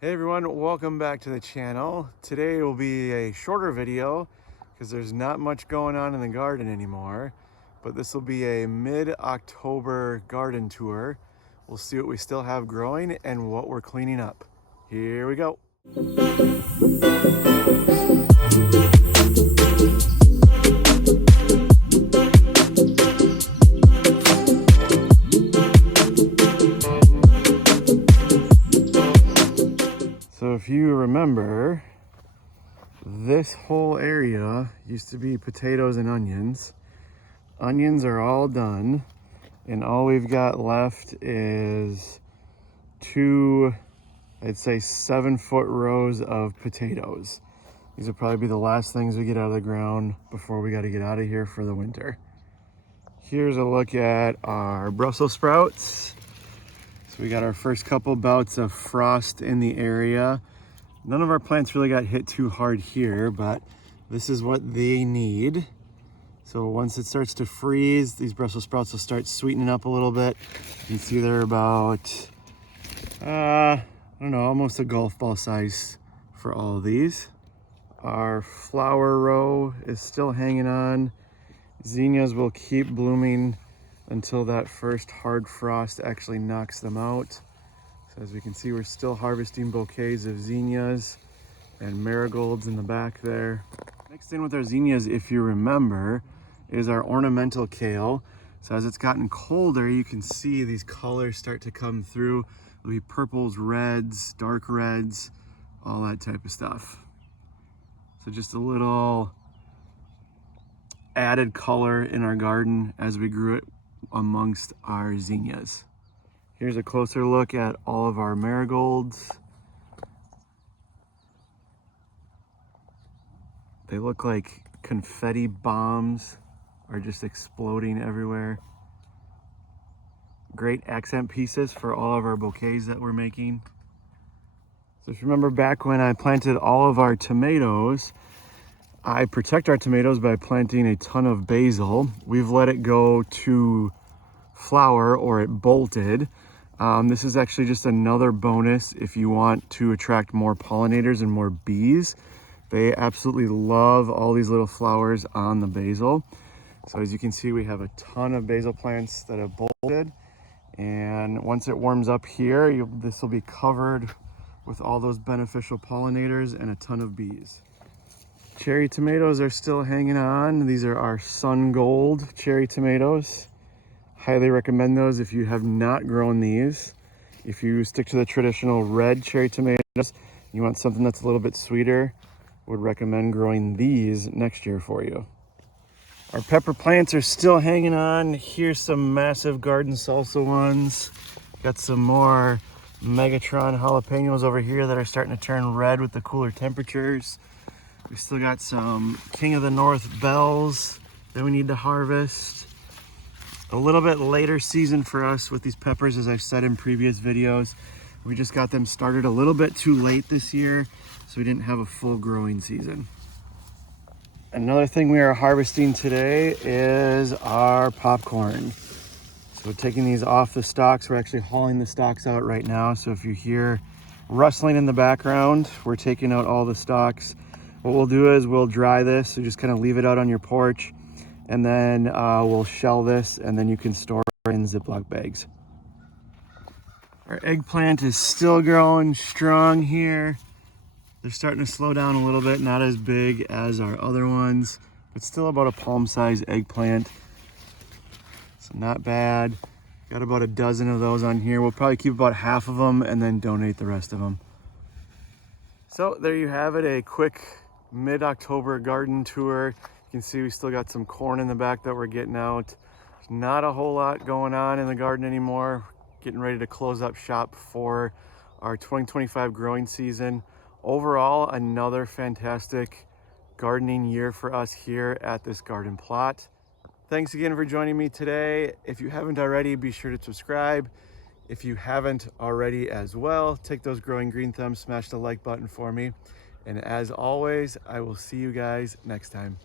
Hey everyone, welcome back to the channel. Today will be a shorter video because there's not much going on in the garden anymore, but this will be a mid-October garden tour. We'll see what we still have growing and what we're cleaning up. Here we go. So if you remember, this whole area used to be potatoes and onions. Onions are all done, and all we've got left is two, I'd say 7-foot rows of potatoes. These will probably be the last things we get out of the ground before we got to get out of here for the winter. Here's a look at our Brussel sprouts. So we got our first couple bouts of frost in the area. None of our plants really got hit too hard here, but this is what they need. So once it starts to freeze, these Brussels sprouts will start sweetening up a little bit. You can see they're about, I don't know, almost a golf ball size for all of these. Our flower row is still hanging on. Zinnias will keep blooming until that first hard frost actually knocks them out. So as we can see, we're still harvesting bouquets of zinnias and marigolds in the back there. Mixed in with our zinnias, if you remember, is our ornamental kale. So as it's gotten colder, you can see these colors start to come through. There'll be purples, reds, dark reds, all that type of stuff. So just a little added color in our garden as we grew it amongst our zinnias. Here's a closer look at all of our marigolds. They look like confetti bombs are just exploding everywhere. Great accent pieces for all of our bouquets that we're making. So if you remember back when I planted all of our tomatoes, I protect our tomatoes by planting a ton of basil. We've let it go to flower, or it bolted. This is actually just another bonus if you want to attract more pollinators and more bees. They absolutely love all these little flowers on the basil. So as you can see, we have a ton of basil plants that have bolted. And once it warms up here, this will be covered with all those beneficial pollinators and a ton of bees. Cherry tomatoes are still hanging on. These are our Sun Gold cherry tomatoes. Highly recommend those if you have not grown these. If you stick to the traditional red cherry tomatoes, you want something that's a little bit sweeter, would recommend growing these next year for you. Our pepper plants are still hanging on. Here's some massive garden salsa ones. Got some more Megatron jalapenos over here that are starting to turn red with the cooler temperatures. We still got some King of the North bells that we need to harvest. A little bit later season for us with these peppers, as I've said in previous videos. We just got them started a little bit too late this year, so we didn't have a full growing season. Another thing we are harvesting today is our popcorn. So we're taking these off the stalks. We're actually hauling the stalks out right now. So if you hear rustling in the background, we're taking out all the stalks. What we'll do is we'll dry this, so just kind of leave it out on your porch, and then we'll shell this, and then you can store it in Ziploc bags. Our eggplant is still growing strong here. They're starting to slow down a little bit, not as big as our other ones, but still about a palm-sized eggplant. So not bad. Got about a dozen of those on here. We'll probably keep about half of them and then donate the rest of them. So there you have it, a quick mid-October garden tour. You can see we still got some corn in the back that we're getting out. There's not a whole lot going on in the garden anymore. Getting ready to close up shop for our 2025 growing season. Overall, another fantastic gardening year for us here at this garden plot. Thanks again for joining me today. If you haven't already, be sure to subscribe. If you haven't already as well, take those growing green thumbs, smash the like button for me. And as always, I will see you guys next time.